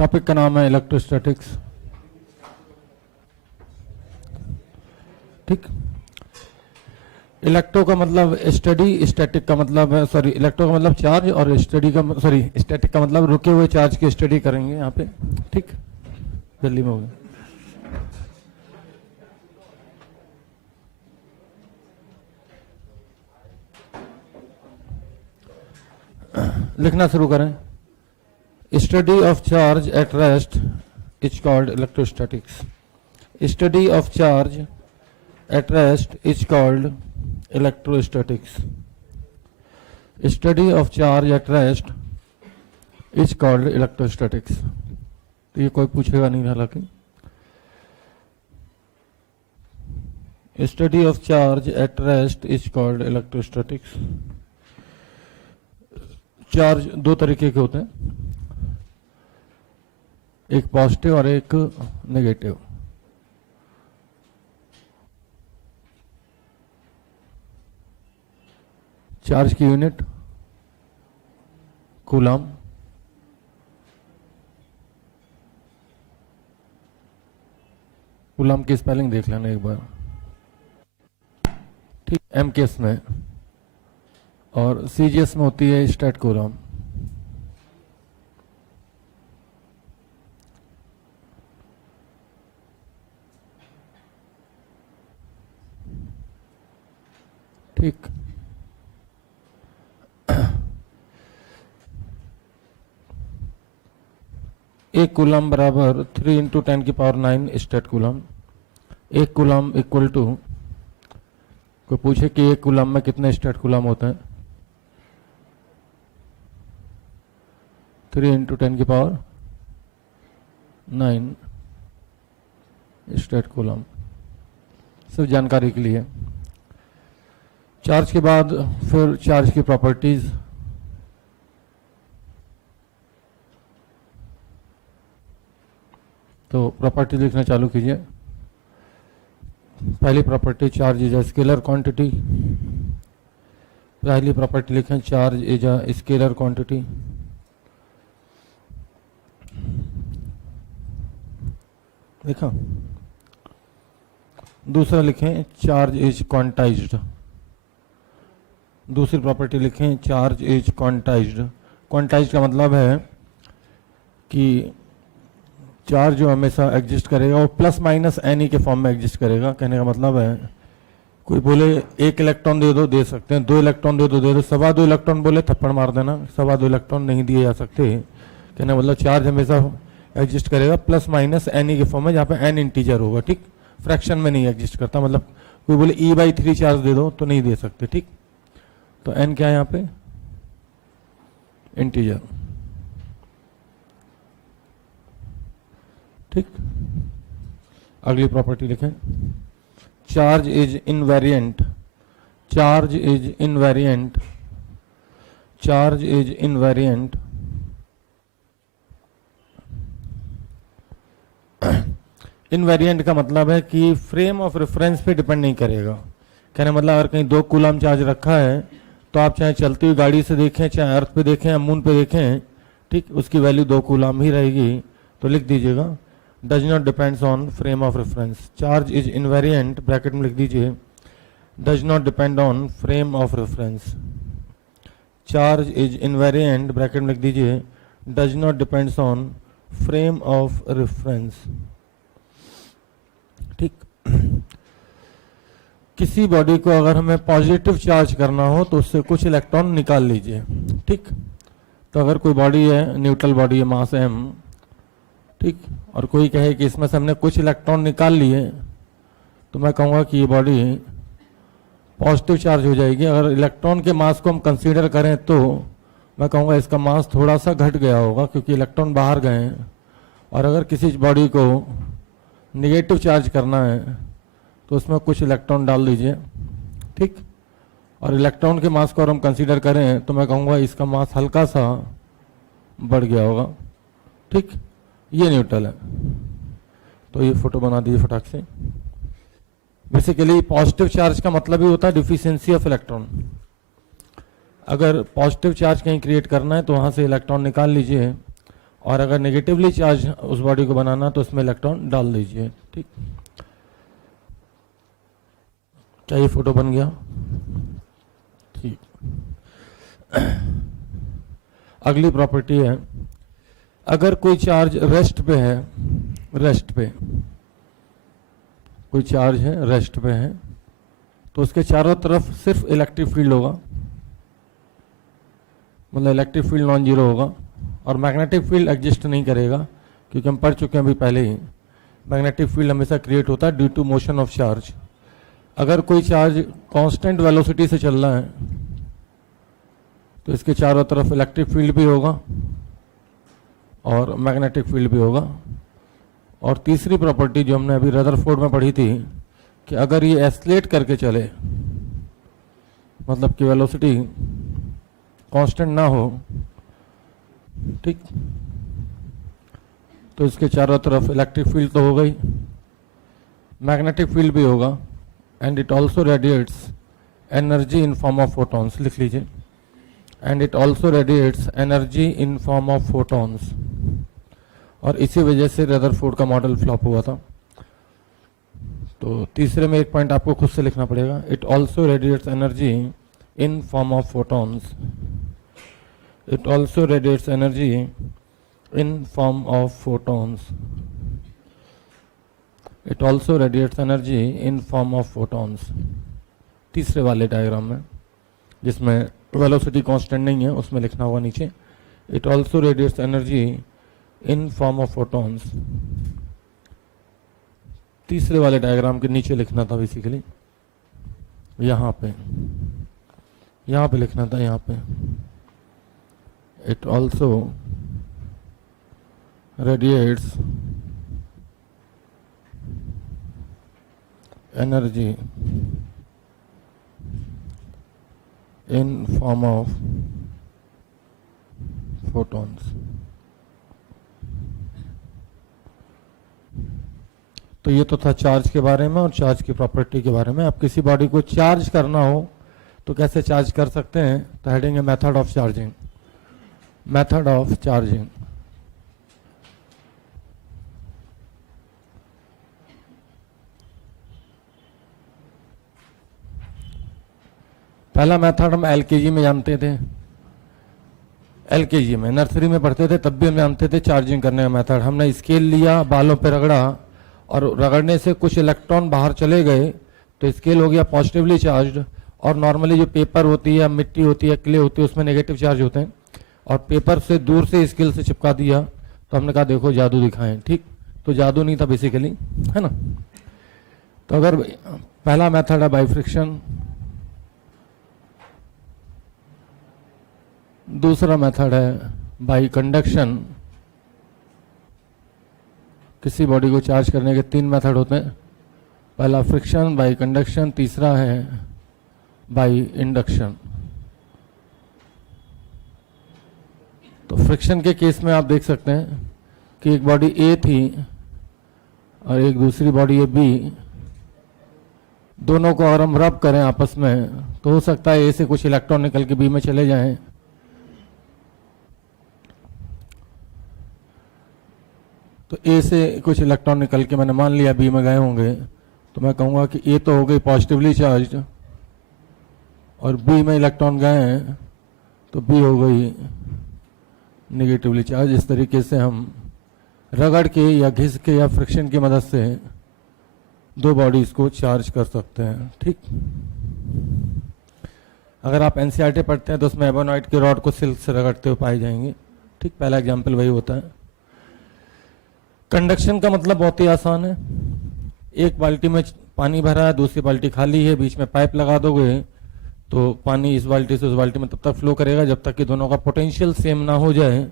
Topic का नाम है इलेक्ट्रोस्टैटिक्स। ठीक, इलेक्ट्रो का मतलब स्टडी, स्टैटिक का मतलब है सॉरी इलेक्ट्रो का मतलब चार्ज, और स्टडी का सॉरी स्टैटिक का मतलब रुके हुए चार्ज की स्टडी करेंगे यहाँ पे। ठीक, जल्दी में हो गया। लिखना शुरू करें। Study of charge at rest is called electrostatics. Study of charge at rest is called electrostatics. Study of charge at rest is called electrostatics. तो ये कोई पूछेगा नहीं, हालांकि study of charge at rest is called electrostatics. Charge दो तरीके के होते हैं, एक पॉजिटिव और एक नेगेटिव। चार्ज की यूनिट कूलम, कूलम की स्पेलिंग देख लेना एक बार। ठीक, एम केस में, और सीजीएस में होती है स्टैट कूलम। ठीक, एक कूलम बराबर 3 × 10⁹ स्टैट कूलम। एक कूलम इक्वल टू, कोई पूछे कि एक कूलम में कितने स्टैट कूलम होते हैं, 3 × 10⁹ स्टैट कूलम। सिर्फ जानकारी के लिए। चार्ज के बाद फिर चार्ज की प्रॉपर्टीज। तो प्रॉपर्टी लिखना चालू कीजिए। पहली property, charge is a scalar quantity. पहली प्रॉपर्टी लिखें, charge is a scalar quantity. देखा। दूसरा लिखें, चार्ज इज क्वांटाइज्ड। दूसरी प्रॉपर्टी लिखें, चार्ज इज क्वांटाइज्ड। क्वांटाइज्ड का मतलब है कि चार्ज जो हमेशा एग्जिस्ट करेगा वो प्लस माइनस एन के फॉर्म में एग्जिस्ट करेगा। कहने का मतलब है, कोई बोले 1 इलेक्ट्रॉन दे दो, दे सकते हैं, 2 इलेक्ट्रॉन दे दो, दे दो, 2.25 इलेक्ट्रॉन बोले थप्पड़ मार देना, 2.25 इलेक्ट्रॉन नहीं दिए जा सकते। कहने का मतलब चार्ज हमेशा एग्जिस्ट करेगा प्लस माइनस एन के फॉर्म में, जहाँ पे एन इंटीजर होगा। ठीक, फ्रैक्शन में नहीं एग्जिस्ट करता। मतलब कोई बोले E/3 चार्ज दे दो तो नहीं दे सकते। ठीक, तो एन क्या है यहाँ पे, इंटीजर। ठीक, अगली प्रॉपर्टी लिखें, charge is invariant. Charge is invariant. Charge is invariant. Invariant का मतलब है कि फ्रेम ऑफ रेफरेंस पे डिपेंड नहीं करेगा। कहने मतलब अगर कहीं 2 कूलम चार्ज रखा है तो आप चाहे चलती हुई गाड़ी से देखें, चाहे अर्थ पे देखें या मून पे देखें, ठीक, उसकी वैल्यू 2 कूलम ही रहेगी। तो लिख दीजिएगा, does not depends on frame of reference. Charge is invariant, bracket में लिख दीजिए, does not depend on frame of reference. Charge is invariant, bracket में लिख दीजिए, does not depends on frame of reference. ठीक, किसी बॉडी को अगर हमें पॉजिटिव चार्ज करना हो तो उससे कुछ इलेक्ट्रॉन निकाल लीजिए। ठीक, तो अगर कोई बॉडी है, न्यूट्रल बॉडी है, मास m, ठीक, और कोई कहे कि इसमें से हमने कुछ इलेक्ट्रॉन निकाल लिए, तो मैं कहूँगा कि ये बॉडी पॉजिटिव चार्ज हो जाएगी। अगर इलेक्ट्रॉन के मास को हम कंसीडर करें तो मैं कहूँगा इसका मास थोड़ा सा घट गया होगा, क्योंकि इलेक्ट्रॉन बाहर गए हैं। और अगर किसी बॉडी को नेगेटिव चार्ज करना है तो उसमें कुछ इलेक्ट्रॉन डाल दीजिए। ठीक, और इलेक्ट्रॉन के मास को अगर हम कंसीडर करें तो मैं कहूँगा इसका मास हल्का सा बढ़ गया होगा। ठीक, ये न्यूट्रल है। तो ये फोटो बना दीजिए फटाक से। बेसिकली पॉजिटिव चार्ज का मतलब ही होता है डिफिशियंसी ऑफ इलेक्ट्रॉन। अगर पॉजिटिव चार्ज कहीं क्रिएट करना है तो वहाँ से इलेक्ट्रॉन निकाल लीजिए और अगर नेगेटिवली चार्ज उस बॉडी को बनाना तो उसमें इलेक्ट्रॉन डाल दीजिए। ठीक, क्या ये फोटो बन गया? ठीक। अगली प्रॉपर्टी है, अगर कोई चार्ज रेस्ट पे है, रेस्ट पे कोई चार्ज है, रेस्ट पे है, तो उसके चारों तरफ सिर्फ इलेक्ट्रिक फील्ड होगा, मतलब इलेक्ट्रिक फील्ड नॉन जीरो होगा, और मैग्नेटिक फील्ड एग्जिस्ट नहीं करेगा, क्योंकि हम पढ़ चुके हैं अभी पहले ही, मैग्नेटिक फील्ड हमेशा क्रिएट होता है due to motion of charge. अगर कोई चार्ज कांस्टेंट वेलोसिटी से चल रहा है तो इसके चारों तरफ इलेक्ट्रिक फील्ड भी होगा और मैग्नेटिक फील्ड भी होगा। और तीसरी प्रॉपर्टी जो हमने अभी रदरफोर्ड में पढ़ी थी कि अगर ये एस्केलेट करके चले, मतलब कि वेलोसिटी कांस्टेंट ना हो, ठीक, तो इसके चारों तरफ इलेक्ट्रिक फील्ड तो हो गई, मैग्नेटिक फील्ड भी होगा, and it also radiates energy in form of photons. लिख लीजिए, and it also radiates energy in form of photons. और इसी वजह से रदरफोर्ड का मॉडल फ्लॉप हुआ था। तो तीसरे में एक पॉइंट आपको खुद से लिखना पड़ेगा, it also radiates energy in form of photons. It also radiates energy in form of photons. It also radiates energy in form of photons. तीसरे वाले डायग्राम में जिसमें वेलोसिटी कांस्टेंट नहीं है उसमें लिखना होगा नीचे, It also radiates energy in form of photons. तीसरे वाले डायग्राम के नीचे लिखना था बेसिकली, यहाँ पे लिखना था, यहाँ पे It also radiates energy in form of photons. तो ये तो था चार्ज के बारे में और चार्ज की प्रॉपर्टी के बारे में। अब किसी बॉडी को चार्ज करना हो तो कैसे चार्ज कर सकते हैं, तो हेडिंग है method of charging. Method of charging, पहला मेथड हम एलकेजी में जानते थे, एलकेजी में नर्सरी में पढ़ते थे तब भी हम जानते थे चार्जिंग करने का मेथड। हमने स्केल लिया, बालों पे रगड़ा और रगड़ने से कुछ इलेक्ट्रॉन बाहर चले गए तो स्केल हो गया पॉजिटिवली चार्ज्ड। और नॉर्मली जो पेपर होती है, मिट्टी होती है, क्ले होती है, उसमें नेगेटिव चार्ज होते हैं। और पेपर से दूर से स्केल से चिपका दिया तो हमने कहा देखो जादू दिखाएं। ठीक, तो जादू नहीं था बेसिकली, है ना। तो अगर पहला मेथड है बाय फ्रिक्शन, दूसरा मेथड है बाय कंडक्शन। किसी बॉडी को चार्ज करने के 3 मेथड होते हैं, पहला फ्रिक्शन, बाय कंडक्शन, तीसरा है बाय इंडक्शन। तो फ्रिक्शन के केस में आप देख सकते हैं कि एक बॉडी ए थी और एक दूसरी बॉडी है बी, दोनों को अगर हम रब करें आपस में तो हो सकता है ए से कुछ इलेक्ट्रॉन निकल के बी में चले जाएं। तो ए से कुछ इलेक्ट्रॉन निकल के मैंने मान लिया बी में गए होंगे, तो मैं कहूँगा कि ए तो हो गई पॉजिटिवली चार्ज और बी में इलेक्ट्रॉन गए हैं तो बी हो गई नेगेटिवली चार्ज। इस तरीके से हम रगड़ के या घिस के या फ्रिक्शन की मदद से दो बॉडीज को चार्ज कर सकते हैं। ठीक, अगर आप एनसीईआरटी पढ़ते हैं तो उसमें एबोनाइट के रॉड को सिल्क से रगड़ते हुए पाए जाएंगे। ठीक, पहला एग्जाम्पल वही होता है। कंडक्शन का मतलब बहुत ही आसान है, एक बाल्टी में पानी भरा है, दूसरी बाल्टी खाली है, बीच में पाइप लगा दोगे तो पानी इस बाल्टी से उस बाल्टी में तब तक फ्लो करेगा जब तक कि दोनों का पोटेंशियल सेम ना हो जाए।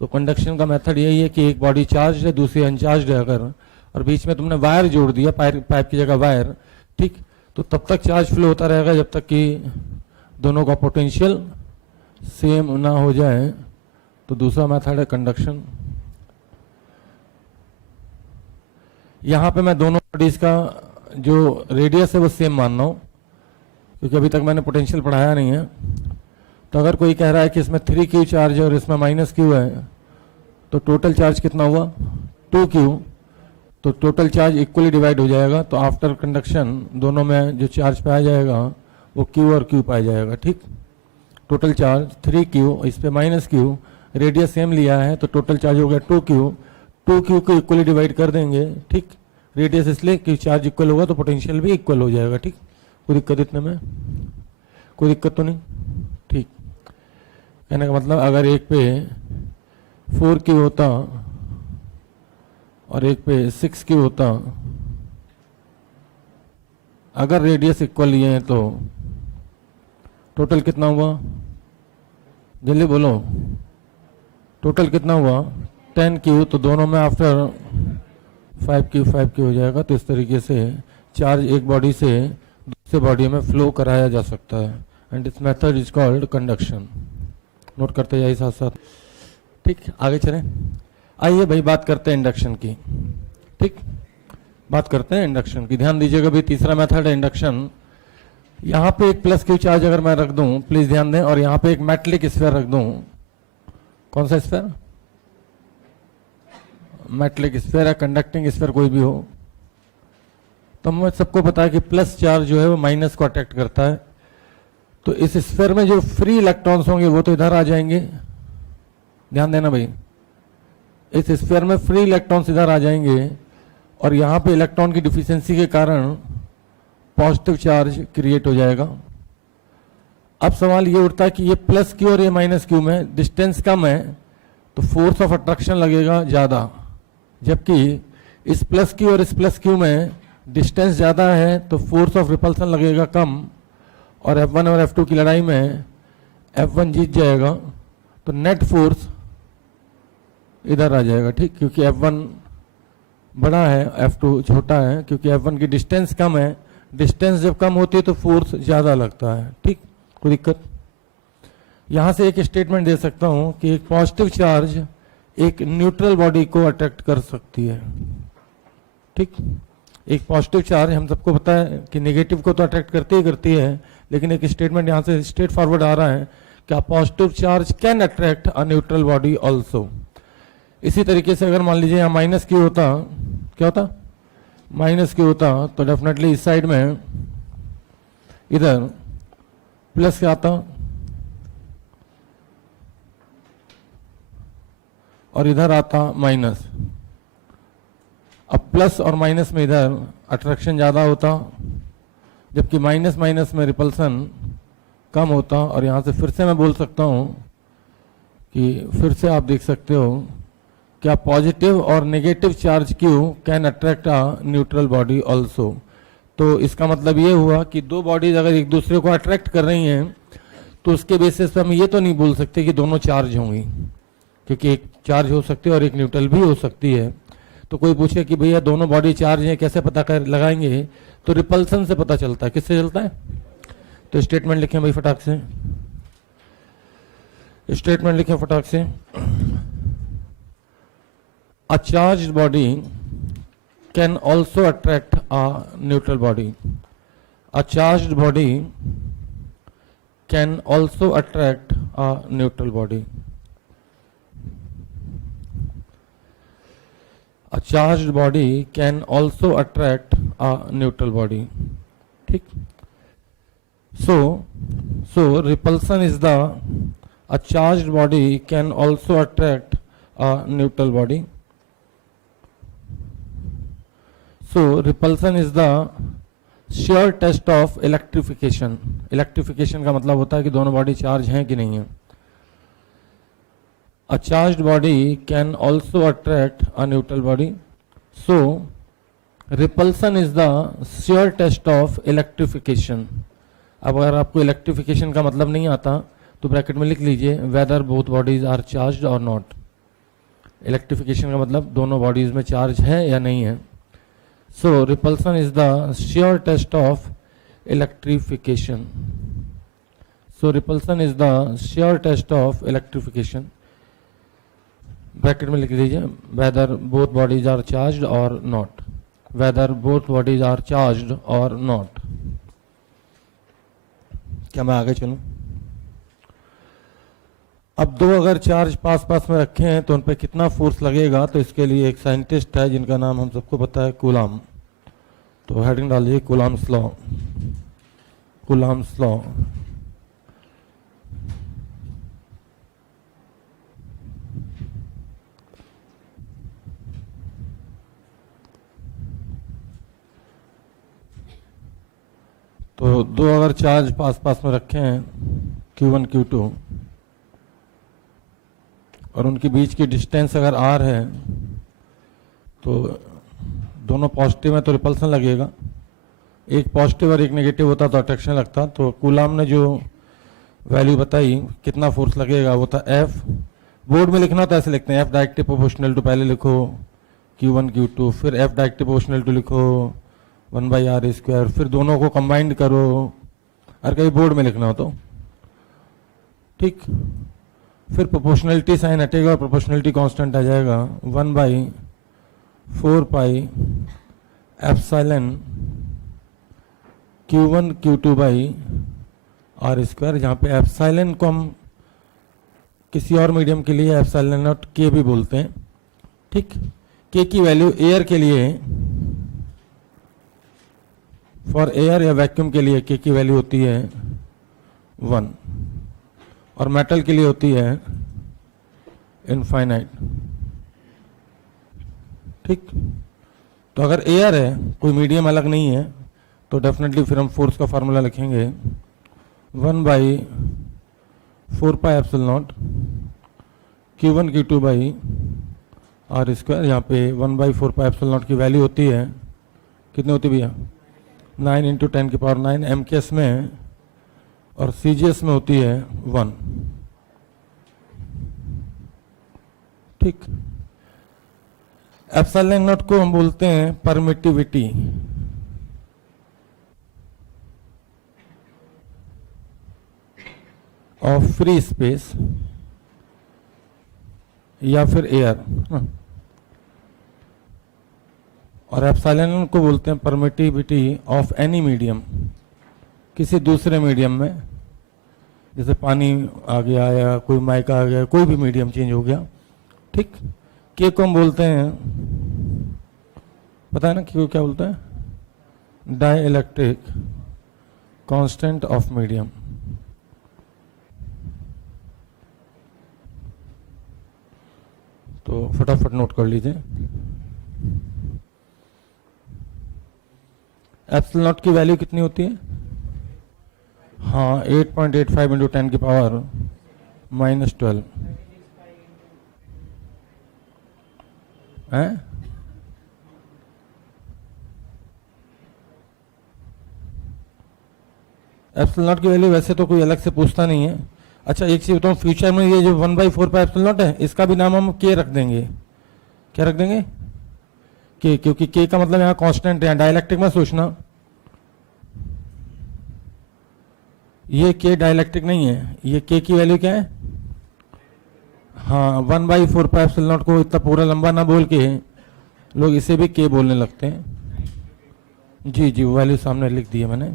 तो कंडक्शन का मेथड यही है कि एक बॉडी चार्ज है, दूसरी अनचार्ज है अगर, और बीच में तुमने वायर जोड़ दिया, पाइप की जगह वायर, ठीक, तो तब तक चार्ज फ्लो होता रहेगा जब तक कि दोनों का पोटेंशियल सेम ना हो जाए। तो दूसरा मेथड है कंडक्शन। यहाँ पे मैं दोनों बॉडीज का जो रेडियस है वो सेम मान रहा हूँ क्योंकि अभी तक मैंने पोटेंशियल पढ़ाया नहीं है। तो अगर कोई कह रहा है कि इसमें 3Q चार्ज है और इसमें -Q है तो टोटल चार्ज कितना हुआ 2q, तो टोटल चार्ज इक्वली डिवाइड हो जाएगा, तो आफ्टर कंडक्शन दोनों में जो चार्ज पाया जाएगा वो q और q पाया जाएगा। ठीक, टोटल चार्ज 3q, इस पे -q, रेडियस सेम लिया है तो टोटल चार्ज हो गया 2q, 2q को इक्वली डिवाइड कर देंगे। ठीक, रेडियस इसलिए कि चार्ज इक्वल होगा तो पोटेंशियल भी इक्वल हो जाएगा। ठीक, कोई दिक्कत इतने में, कोई दिक्कत तो नहीं। ठीक, कहने का मतलब अगर एक पे 4q होता और एक पे 6q होता, अगर रेडियस इक्वल लिए हैं तो टोटल कितना हुआ, जल्दी बोलो, टोटल कितना हुआ 10q, तो दोनों में आफ्टर 5q हो जाएगा। तो इस तरीके से चार्ज एक बॉडी से दूसरे बॉडी में फ्लो कराया जा सकता है, and this method is called conduction. Note करते जाइए साथ साथ। ठीक, आगे चलें। आइए भाई बात करते हैं इंडक्शन की। ठीक, बात करते हैं इंडक्शन की। ध्यान दीजिएगा भाई, तीसरा मेथड है इंडक्शन। यहाँ पे एक प्लस क्यू चार्ज अगर मैं रख दूं, प्लीज ध्यान दें, और यहाँ पे एक मेटलिक स्फीयर रख दूं, कौन सा स्फीयर, मेटलिक स्फीयर या कंडक्टिंग स्फीयर कोई भी हो, तो हमें सबको पता है कि प्लस चार्ज जो है वो माइनस को अट्रैक्ट करता है। तो इस स्फीयर में जो फ्री इलेक्ट्रॉन्स होंगे वो तो इधर आ जाएंगे, ध्यान देना भाई, इस स्फीयर में फ्री इलेक्ट्रॉन्स इधर आ जाएंगे, और यहाँ पे इलेक्ट्रॉन की डिफिशियंसी के कारण पॉजिटिव चार्ज क्रिएट हो जाएगा। अब सवाल ये उठता है कि ये प्लस क्यू और ये माइनस क्यू में डिस्टेंस कम है तो फोर्स ऑफ अट्रैक्शन लगेगा ज़्यादा, जबकि इस प्लस क्यू और इस प्लस क्यू में डिस्टेंस ज़्यादा है तो फोर्स ऑफ रिपल्सन लगेगा कम, और F1 और F2 की लड़ाई में F1 जीत जाएगा, तो नेट फोर्स इधर आ जाएगा। ठीक, क्योंकि F1 बड़ा है F2 छोटा है, क्योंकि F1 की डिस्टेंस कम है, डिस्टेंस जब कम होती है तो फोर्स ज़्यादा लगता है। ठीक, कोई दिक्कत। यहाँ से एक स्टेटमेंट दे सकता हूँ कि एक पॉजिटिव चार्ज एक न्यूट्रल बॉडी को अट्रैक्ट कर सकती है। ठीक, एक पॉजिटिव चार्ज हम सबको पता है कि नेगेटिव को तो अट्रैक्ट करती ही करती है, लेकिन एक स्टेटमेंट यहाँ से स्ट्रेट फॉरवर्ड आ रहा है कि a positive charge can attract a neutral body also. इसी तरीके से अगर मान लीजिए यहाँ माइनस क्यू होता, क्या होता, माइनस क्यू होता, तो डेफिनेटली इस साइड में इधर प्लस क्या आता और इधर आता माइनस। अब प्लस और माइनस में इधर अट्रैक्शन ज़्यादा होता, जबकि माइनस माइनस में रिपल्सन कम होता। और यहाँ से फिर से मैं बोल सकता हूँ कि फिर से आप देख सकते हो क्या पॉजिटिव और negative charge Q can attract a neutral body also. तो इसका मतलब ये हुआ कि दो बॉडीज अगर एक दूसरे को अट्रैक्ट कर रही हैं तो उसके बेसिस पर हम ये तो नहीं बोल सकते कि दोनों चार्ज होंगी, क्योंकि एक चार्ज हो सकती है और एक न्यूट्रल भी हो सकती है। तो कोई पूछे कि भैया दोनों बॉडी चार्ज हैं, कैसे पता कर लगाएंगे, तो रिपल्सन से पता चलता है। किससे चलता है, तो स्टेटमेंट लिखें भाई फटाक से, स्टेटमेंट लिखें फटाक से। A charged body can also attract a neutral body. A charged body can also attract a neutral body. A charged body can also attract a neutral body. ठीक? So repulsion is the, a charged body can also attract a neutral body. So repulsion is the shear test of electrification. Electrification का मतलब होता है कि दोनों body charge हैं कि नहीं है। A charged body can also attract a neutral body. So repulsion is the shear test of electrification. अब अगर आपको electrification का मतलब नहीं आता तो ब्रैकेट में लिख लीजिए whether both bodies are charged or not. Electrification का मतलब दोनों बॉडीज में चार्ज है या नहीं है। So repulsion is the shear test of electrification. So repulsion is the shear test of electrification. Bracket में लिख दीजिए whether both bodies are charged or not. Whether both bodies are charged or not. क्या मैं आगे चलूं? अब दो अगर चार्ज पास पास में रखे हैं तो उन पर कितना फोर्स लगेगा, तो इसके लिए एक साइंटिस्ट है जिनका नाम हम सबको पता है, कूलाम। तो हेडिंग डालिए कूलाम्स लॉ, कूलाम्स लॉ। तो दो अगर चार्ज पास पास में रखे हैं Q1 Q2 और उनके बीच की डिस्टेंस अगर r है तो दोनों पॉजिटिव है तो रिपल्सन लगेगा, एक पॉजिटिव और एक नेगेटिव होता तो अट्रैक्शन लगता। तो कूलाम ने जो वैल्यू बताई कितना फोर्स लगेगा वो था F। बोर्ड में लिखना तो ऐसे लिखते हैं F डायरेक्टली प्रोपोर्शनल टू, पहले लिखो Q1 Q2, फिर F डायरेक्टली प्रोपोर्शनल टू लिखो 1/r², फिर दोनों को कंबाइंड करो, और कहीं बोर्ड में लिखना हो तो ठीक। फिर प्रोपोर्शनलिटी साइन हटेगा और प्रोपोर्शनलिटी कांस्टेंट आ जाएगा 1/4 पाई एप्सिलॉन Q1 Q2/r², जहाँ पे एप्सिलॉन को हम किसी और मीडियम के लिए एप्सिलॉन नॉट के भी बोलते हैं ठीक। के की वैल्यू एयर के लिए, फॉर एयर या वैक्यूम के लिए के की वैल्यू होती है 1 और मेटल के लिए होती है इनफाइनाइट ठीक। तो अगर एयर है, कोई मीडियम अलग नहीं है, तो डेफिनेटली फिर हम फोर्स का फार्मूला लिखेंगे 1/4 pi epsilon not Q1 Q2/r²। यहाँ पे 1/4 पाई एप्सिलॉन नॉट की वैल्यू होती है, कितनी होती है भैया, 9 × 10⁹ MKS में, और CGS में होती है 1 ठीक। एप्सिलॉन नॉट को हम बोलते हैं परमिटिविटी, ऑफ फ्री स्पेस या फिर एयर, और एप्सिलॉन को बोलते हैं परमिटिविटी ऑफ एनी मीडियम, किसी दूसरे मीडियम में, जैसे पानी आ गया या कोई माइका आ गया, कोई भी मीडियम चेंज हो गया ठीक। के को हम बोलते हैं, पता है ना क्यों क्या बोलते हैं, डाइइलेक्ट्रिक कांस्टेंट ऑफ मीडियम। तो फटाफट नोट कर लीजिए। एप्सिलॉन नॉट की वैल्यू कितनी होती है, हाँ 8.85 × 10⁻⁻12 है। एप्सिलॉन नॉट की वैल्यू वैसे तो कोई अलग से पूछता नहीं है। अच्छा एक चीज बताऊँ, फ्यूचर में ये जो 1/4 पाई एप्सिलॉन नॉट है, इसका भी नाम हम के रख देंगे। क्या रख देंगे, के, क्योंकि के का मतलब यहाँ कांस्टेंट है। डाइलेक्ट्रिक में सोचना, ये के डाइलेक्ट्रिक नहीं है, ये के की वैल्यू क्या है, हाँ 1/4 पाई एप्सिलॉन नॉट को इतना पूरा लंबा ना बोल के लोग इसे भी के बोलने लगते हैं। जी जी, वो वैल्यू सामने लिख दी है मैंने।